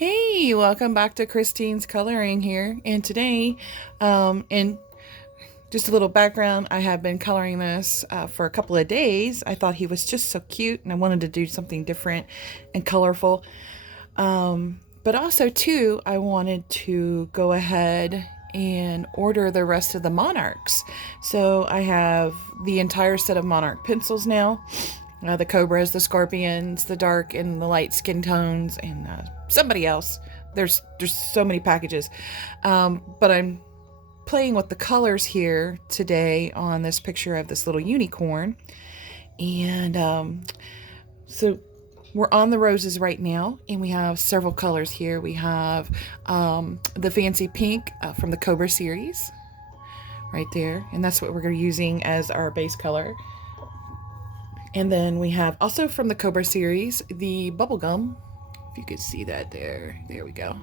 Hey, welcome back to Christine's Coloring here. And today, in just a little background, I have been coloring this for a couple of days. I thought he was just so cute and I wanted to do something different and colorful. But also, too, I wanted to go ahead and order the rest of the Monarchs. So I have the entire set of Monarch pencils now. The cobras, the scorpions, the dark and the light skin tones, and somebody else. There's so many packages. But I'm playing with the colors here today on this picture of this little unicorn. And so we're on the roses right now, and we have several colors here. We have the fancy pink from the Cobra series right there, and that's what we're using as our base color. And then we have also from the Cobra series, the bubblegum. If you could see that there. There we go.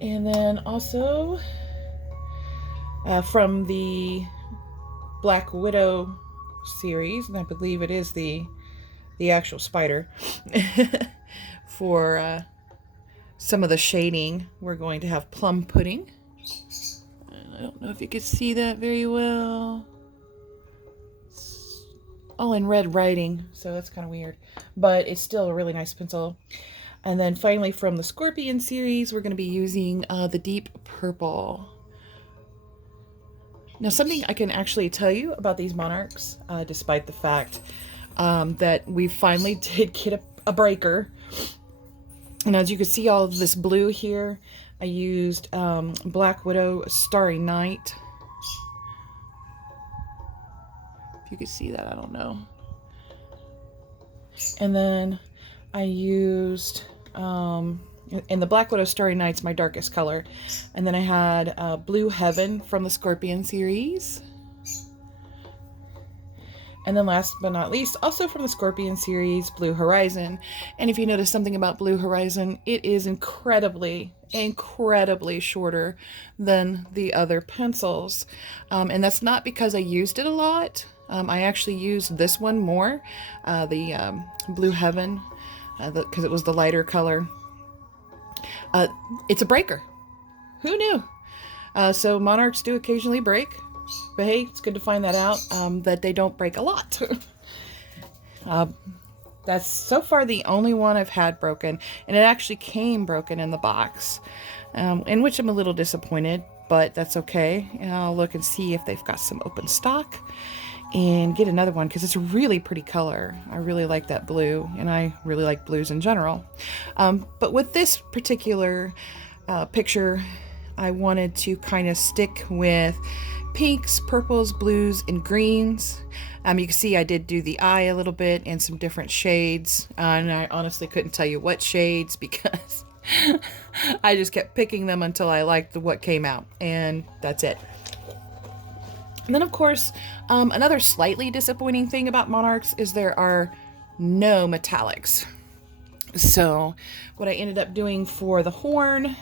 And then also from the Black Widow series, and I believe it is the actual spider. For some of the shading, we're going to have plum pudding. And I don't know if you could see that very well. All in red writing, so that's kind of weird, but it's still a really nice pencil. And then finally from the Scorpion series, we're going to be using the deep purple. Now, something I can actually tell you about these Monarchs, despite the fact that we finally did get a breaker. And as you can see all of this blue here, I used Black Widow Starry Night. You could see that, I don't know. And then I used in the Black Widow Starry Night's my darkest color, and then I had Blue Heaven from the Scorpion series, and then last but not least, also from the Scorpion series, Blue Horizon. And if you notice something about Blue Horizon, it is incredibly shorter than the other pencils, and that's not because I used it a lot. I actually used this one more, the Blue Heaven, because it was the lighter color. It's a breaker. Who knew? So Monarchs do occasionally break, but hey, it's good to find that out, that they don't break a lot. That's so far the only one I've had broken, and it actually came broken in the box, in which I'm a little disappointed, but that's okay. And I'll look and see if they've got some open stock and get another one, because it's a really pretty color. I really like that blue, and I really like blues in general. But with this particular picture, I wanted to kind of stick with pinks, purples, blues, and greens. You can see I did do the eye a little bit and some different shades, and I honestly couldn't tell you what shades because I just kept picking them until I liked what came out, and that's it. And then, of course, another slightly disappointing thing about Monarchs is there are no metallics. So what I ended up doing for the horn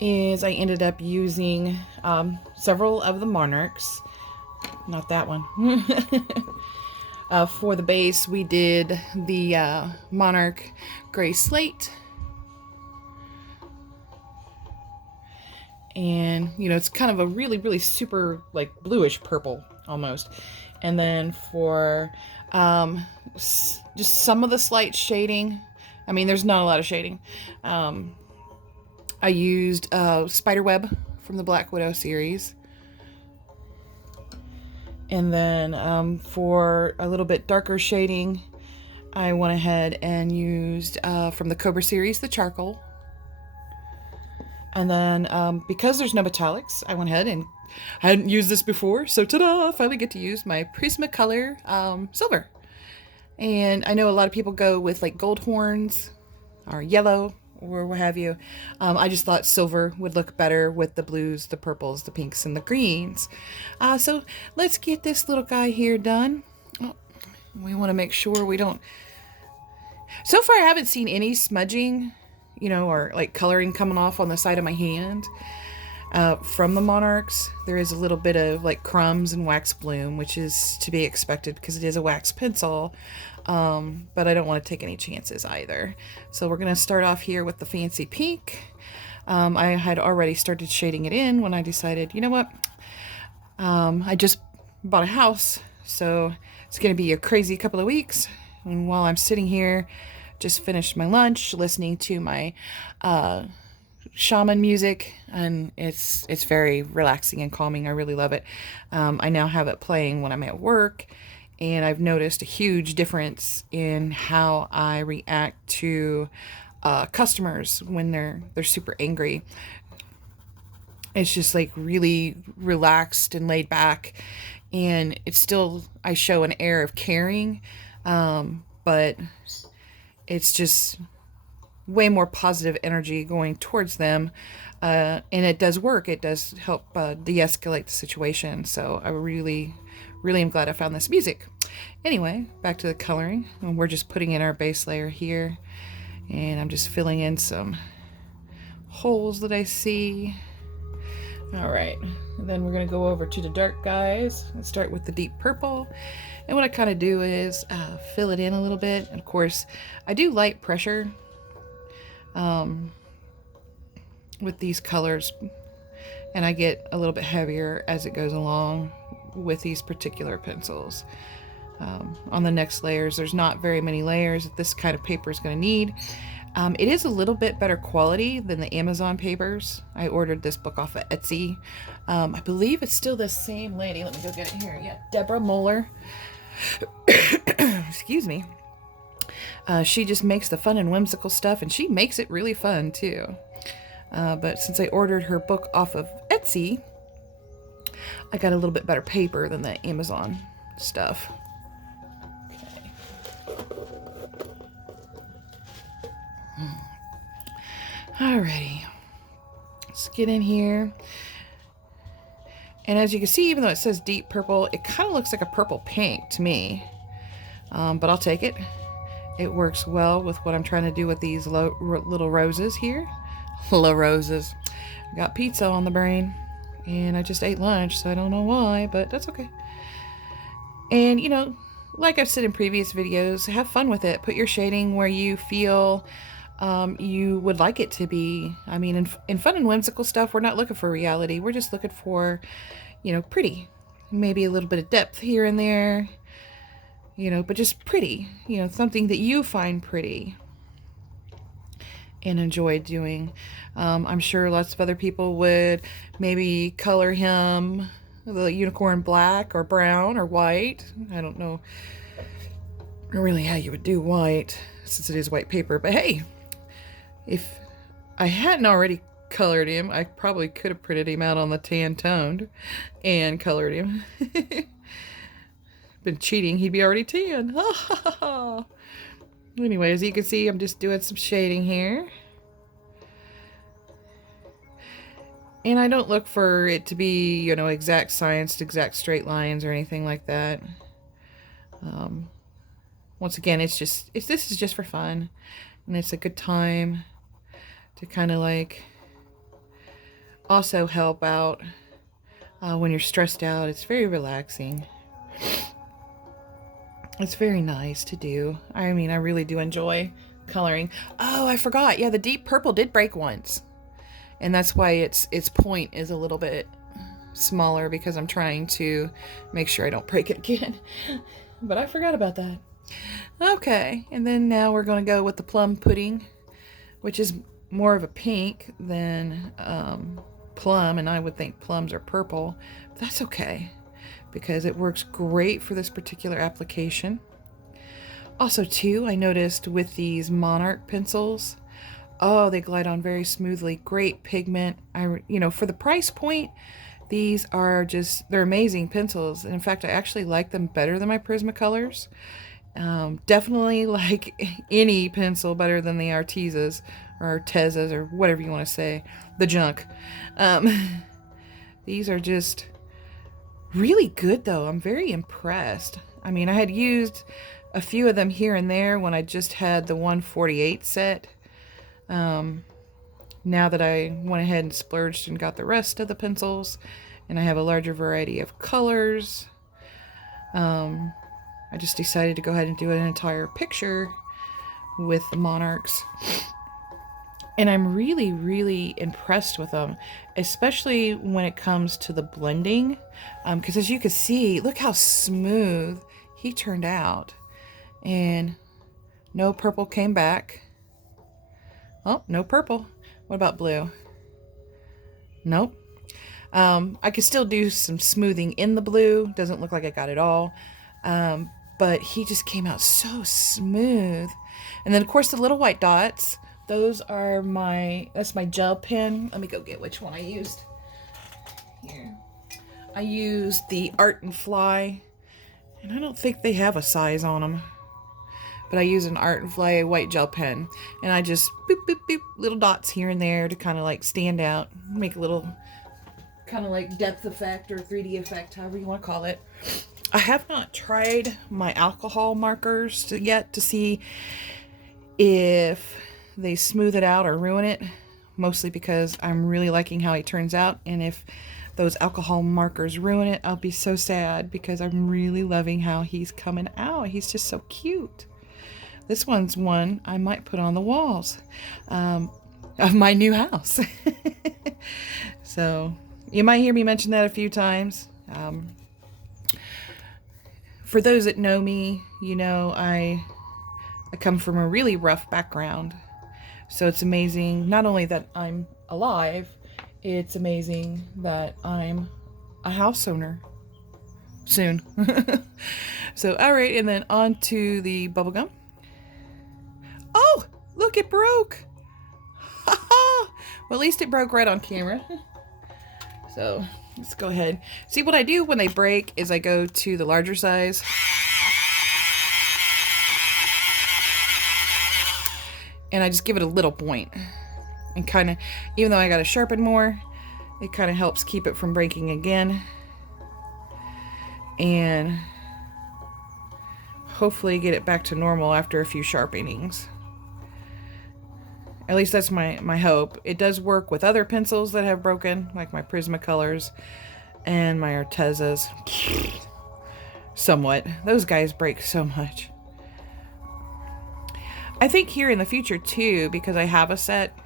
is I ended up using several of the Monarchs. Not that one. For the base, we did the Monarch Gray Slate. And, you know, it's kind of a really super, like, bluish purple, almost. And then for just some of the slight shading, I mean, there's not a lot of shading, I used Spiderweb from the Black Widow series. And then for a little bit darker shading, I went ahead and used from the Cobra series, the charcoal. And then because there's no metallics, I went ahead and I hadn't used this before, so ta-da! I finally get to use my Prismacolor silver. And I know a lot of people go with like gold horns or yellow or what have you. I just thought silver would look better with the blues, the purples, the pinks, and the greens. So let's get this little guy here done. Oh, we want to make sure we don't... So far I haven't seen any smudging, you know, or like coloring coming off on the side of my hand. From the Monarchs, there is a little bit of like crumbs and wax bloom, which is to be expected because it is a wax pencil. but I don't want to take any chances either. So we're going to start off here with the fancy pink. I had already started shading it in when I decided, you know what, I just bought a house, so it's going to be a crazy couple of weeks. And while I'm sitting here, just finished my lunch, listening to my shaman music, and it's very relaxing and calming. I really love it. I now have it playing when I'm at work, and I've noticed a huge difference in how I react to customers when they're super angry. It's just like really relaxed and laid back, and it's still, I show an air of caring, but it's just way more positive energy going towards them, and it does work. It does help de-escalate the situation. So I really am glad I found this music. Anyway, back to the coloring, and we're just putting in our base layer here, and I'm just filling in some holes that I see. All right, and then we're gonna go over to the dark guys and start with the deep purple. And what I kind of do is fill it in a little bit. And of course, I do light pressure with these colors, and I get a little bit heavier as it goes along with these particular pencils. On the next layers, there's not very many layers that this kind of paper is going to need. It is a little bit better quality than the Amazon papers. I ordered this book off of Etsy. I believe it's still the same lady. Let me go get it here. Yeah, Deborah Moeller. Excuse me. She just makes the fun and whimsical stuff, and she makes it really fun too. But since I ordered her book off of Etsy, I got a little bit better paper than the Amazon stuff. Alrighty, let's get in here. And as you can see, even though it says deep purple, it kind of looks like a purple pink to me. But I'll take it. It works well with what I'm trying to do with these little roses here. Little roses. I got pizza on the brain, and I just ate lunch, so I don't know why, but that's okay. And you know, like I've said in previous videos, have fun with it. Put your shading where you feel you would like it to be. I mean, in fun and whimsical stuff, we're not looking for reality. We're just looking for, you know, pretty. Maybe a little bit of depth here and there, you know, but just pretty. You know, something that you find pretty and enjoy doing. I'm sure lots of other people would maybe color him the unicorn black or brown or white. I don't know really how you would do white since it is white paper, but hey, if I hadn't already colored him, I probably could have printed him out on the tan toned and colored him. Been cheating, he'd be already tan. Anyway, as you can see, I'm just doing some shading here. And I don't look for it to be, you know, exact science, exact straight lines or anything like that. Once again, this is just for fun, and it's a good time to kind of like also help out when you're stressed out. It's very relaxing. It's very nice to do. I mean, I really do enjoy coloring. Oh, I forgot. Yeah, the deep purple did break once. And that's why its point is a little bit smaller, because I'm trying to make sure I don't break it again. But I forgot about that. Okay, and then now we're going to go with the plum pudding, which is more of a pink than plum, and I would think plums are purple. But that's okay, because it works great for this particular application. Also, too, I noticed with these Monarch pencils, oh, they glide on very smoothly. Great pigment. You know, for the price point, these are just, they're amazing pencils. And in fact, I actually like them better than my Prismacolors. Definitely like any pencil better than the Artezas or Artezas or whatever you want to say. The junk. These are just really good, though. I'm very impressed. I mean, I had used a few of them here and there when I just had the 148 set. Now that I went ahead and splurged and got the rest of the pencils, and I have a larger variety of colors, I just decided to go ahead and do an entire picture with the Monarchs. And I'm really, really impressed with them, especially when it comes to the blending. Because as you can see, look how smooth he turned out. And no purple came back. Oh, no purple. What about blue? Nope. I could still do some smoothing in the blue. Doesn't look like I got it all. But he just came out so smooth. And then, of course, the little white dots. Those are that's my gel pen. Let me go get which one I used. Here. I used the Art and Fly. And I don't think they have a size on them. But I use an Art and Fly white gel pen. And I just boop, boop, boop, little dots here and there to kind of like stand out. Make a little kind of like depth effect or 3D effect, however you want to call it. I have not tried my alcohol markers yet to see if they smooth it out or ruin it, mostly because I'm really liking how he turns out, and if those alcohol markers ruin it, I'll be so sad because I'm really loving how he's coming out. He's just so cute. This one's one I might put on the walls of my new house. So you might hear me mention that a few times. For those that know me, you know I come from a really rough background. So it's amazing, not only that I'm alive, it's amazing that I'm a house owner soon. So, all right, and then on to the bubble gum. Oh, look, it broke. Well, at least it broke right on camera. So let's go ahead. See, what I do when they break is I go to the larger size. And I just give it a little point. And kind of, even though I got to sharpen more, it kind of helps keep it from breaking again. And hopefully get it back to normal after a few sharpenings. At least that's my hope. It does work with other pencils that have broken, like my Prismacolors and my Artezas. Somewhat. Those guys break so much. I think here in the future too, because I have a set,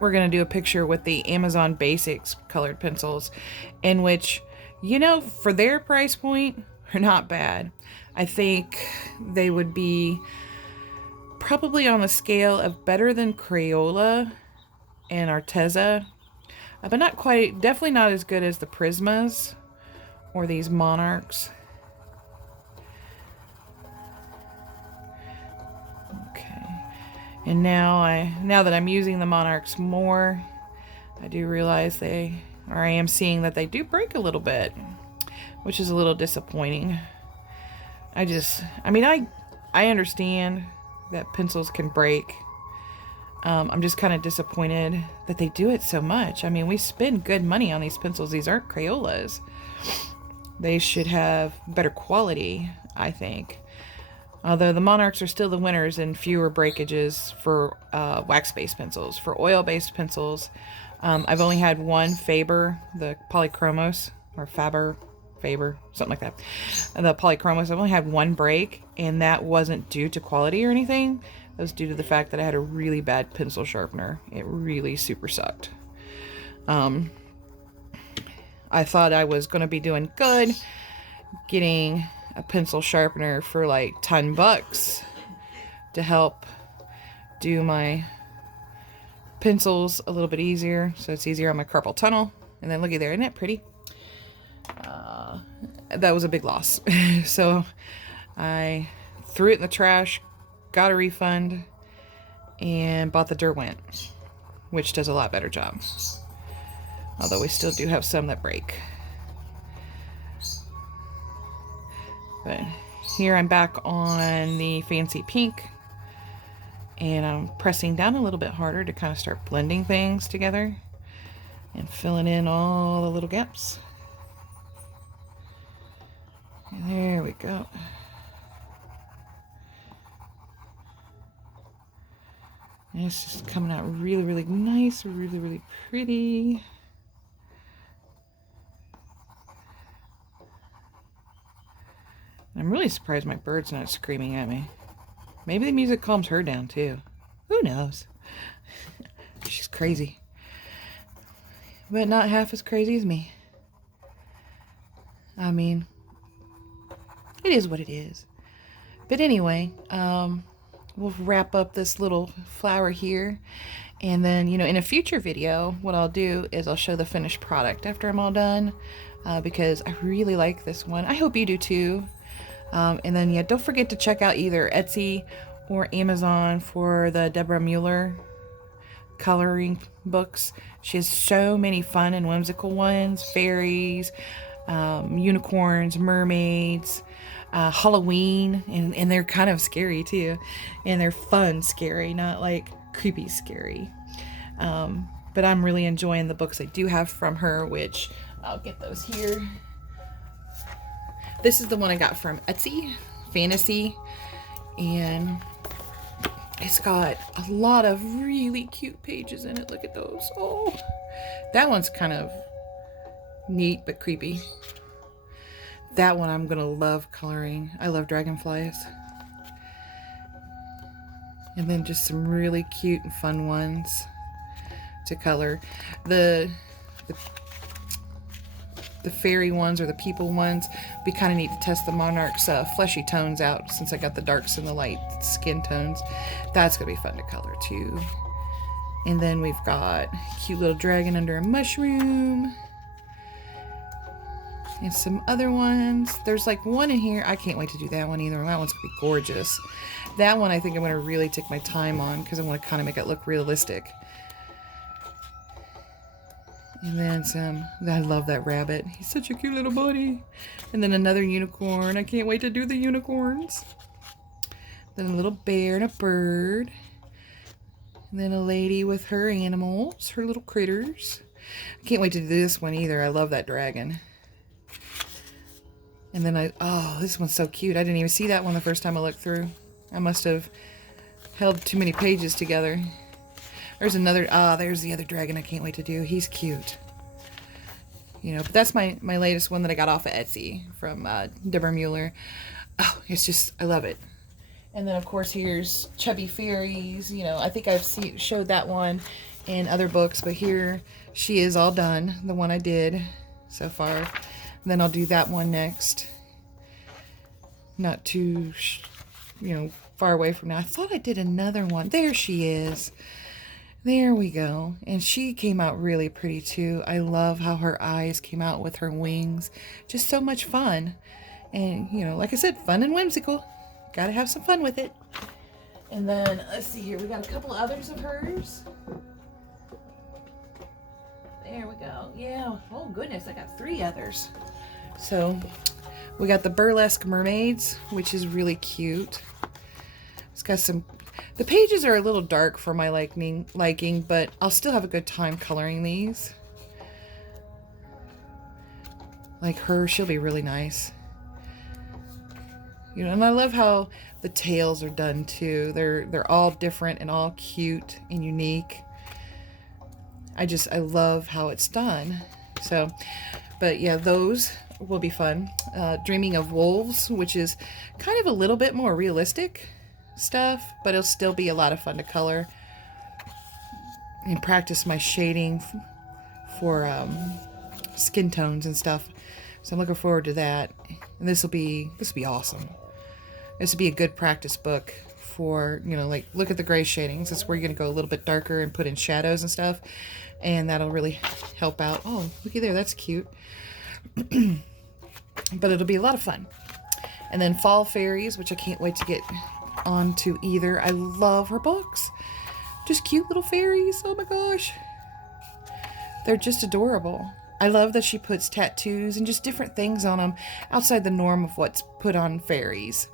we're going to do a picture with the Amazon Basics colored pencils, in which, you know, for their price point, are not bad. I think they would be probably on the scale of better than Crayola and Arteza, but not quite, definitely not as good as the Prismas or these Monarchs. And now that I'm using the Monarchs more, I do realize I am seeing that they do break a little bit, which is a little disappointing. I understand that pencils can break. I'm just kind of disappointed that they do it so much. I mean, we spend good money on these pencils. These aren't Crayolas. They should have better quality, I think. Although the Monarchs are still the winners in fewer breakages for wax-based pencils. For oil-based pencils, I've only had one Faber, the Polychromos, or Faber, something like that. The Polychromos, I've only had one break, and that wasn't due to quality or anything. That was due to the fact that I had a really bad pencil sharpener. It really super sucked. I thought I was going to be doing good, getting a pencil sharpener for like $10 to help do my pencils a little bit easier, so it's easier on my carpal tunnel. And then looky there, isn't that pretty? That was a big loss. So I threw it in the trash, got a refund, and bought the Derwent, which does a lot better job. Although we still do have some that break. But here I'm back on the Fancy Pink, and I'm pressing down a little bit harder to kind of start blending things together and filling in all the little gaps. And there we go. And it's just coming out really, really nice, really, really pretty. I'm really really surprised my bird's not screaming at me. Maybe the music calms her down too. Who knows? She's crazy. But not half as crazy as me. I mean, it is what it is. But anyway, we'll wrap up this little flower here. And then, in a future video, what I'll do is I'll show the finished product after I'm all done. Because I really like this one. I hope you do too. And then, yeah, don't forget to check out either Etsy or Amazon for the Deborah Mueller coloring books. She has so many fun and whimsical ones. Fairies, unicorns, mermaids, Halloween, and they're kind of scary too. And they're fun scary, not like creepy scary. But I'm really enjoying the books I do have from her, which I'll get those here. This is the one I got from Etsy, Fantasy, and it's got a lot of really cute pages in it. Look at those. Oh, that one's kind of neat but creepy. That one I'm gonna love coloring. I love dragonflies. And then just some really cute and fun ones to color. The fairy ones or the people ones, be kind of neat to test the Monarch's fleshy tones out, since I got the darks and the light skin tones. That's gonna be fun to color too. And then we've got a cute little dragon under a mushroom and some other ones. There's like one in here, I can't wait to do that one either. That one's gonna be gorgeous. That one I think I'm gonna really take my time on because I want to kind of make it look realistic. And then some, I love that rabbit. He's such a cute little buddy. And then another unicorn. I can't wait to do the unicorns. Then a little bear and a bird. And then a lady with her animals, her little critters. I can't wait to do this one either. I love that dragon. And then oh, this one's so cute. I didn't even see that one the first time I looked through. I must have held too many pages together. There's another, there's the other dragon I can't wait to do. He's cute. But that's my latest one that I got off of Etsy from Deborah Mueller. Oh, it's just, I love it. And then, of course, here's Chubby Fairies. I think I've showed that one in other books, but here she is all done, the one I did so far. And then I'll do that one next. Not too, far away from now. I thought I did another one. There she is. There we go. And she came out really pretty too. I love how her eyes came out with her wings. Just so much fun. And, like I said, fun and whimsical. Gotta have some fun with it. And then, let's see here. We got a couple others of hers. There we go. Yeah. Oh, goodness. I got 3 others. So, we got the Burlesque Mermaids, which is really cute. It's got some... The pages are a little dark for my liking, but I'll still have a good time coloring these. Like her, she'll be really nice. And I love how the tails are done too. They're all different and all cute and unique. I love how it's done. So, but yeah, those will be fun. Dreaming of Wolves, which is kind of a little bit more realistic stuff, but it'll still be a lot of fun to color and practice my shading for skin tones and stuff. So I'm looking forward to that. And this will be awesome. This will be a good practice book for, like, look at the gray shadings. That's where you're going to go a little bit darker and put in shadows and stuff. And that'll really help out. Oh, looky there. That's cute. But it'll be a lot of fun. And then Fall Fairies, which I can't wait to get onto either. I love her books. Just cute little fairies. Oh my gosh. They're just adorable. I love that she puts tattoos and just different things on them outside the norm of what's put on fairies.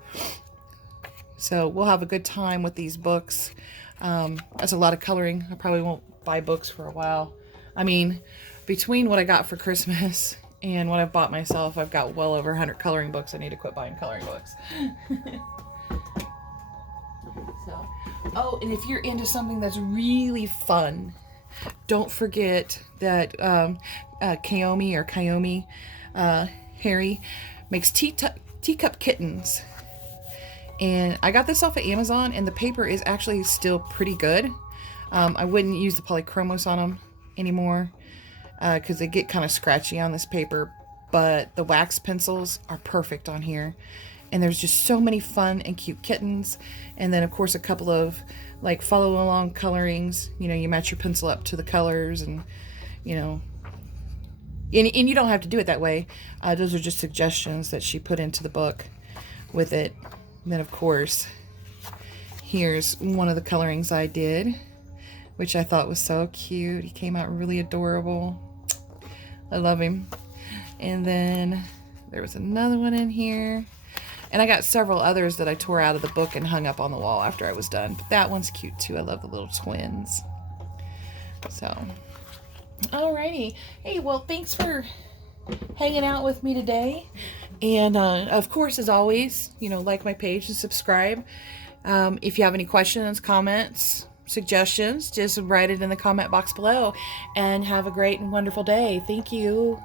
So we'll have a good time with these books. That's a lot of coloring. I probably won't buy books for a while. I mean, between what I got for Christmas and what I've bought myself, I've got well over 100 coloring books. I need to quit buying coloring books. So, oh, and if you're into something that's really fun, don't forget that Kaomi Harry makes tea Teacup Kittens. And I got this off of Amazon, and the paper is actually still pretty good. I wouldn't use the polychromos on them anymore because they get kind of scratchy on this paper, but the wax pencils are perfect on here. And there's just so many fun and cute kittens. And then of course a couple of like follow along colorings. You know, you match your pencil up to the colors, and you know, and you don't have to do it that way. Those are just suggestions that she put into the book with it. And then of course, here's one of the colorings I did, which I thought was so cute. He came out really adorable. I love him. And then there was another one in here. And I got several others that I tore out of the book and hung up on the wall after I was done. But that one's cute too. I love the little twins. So, alrighty. Hey, well, thanks for hanging out with me today. And of course, as always, you know, like my page and subscribe. If you have any questions, comments, suggestions, just write it in the comment box below. And have a great and wonderful day. Thank you.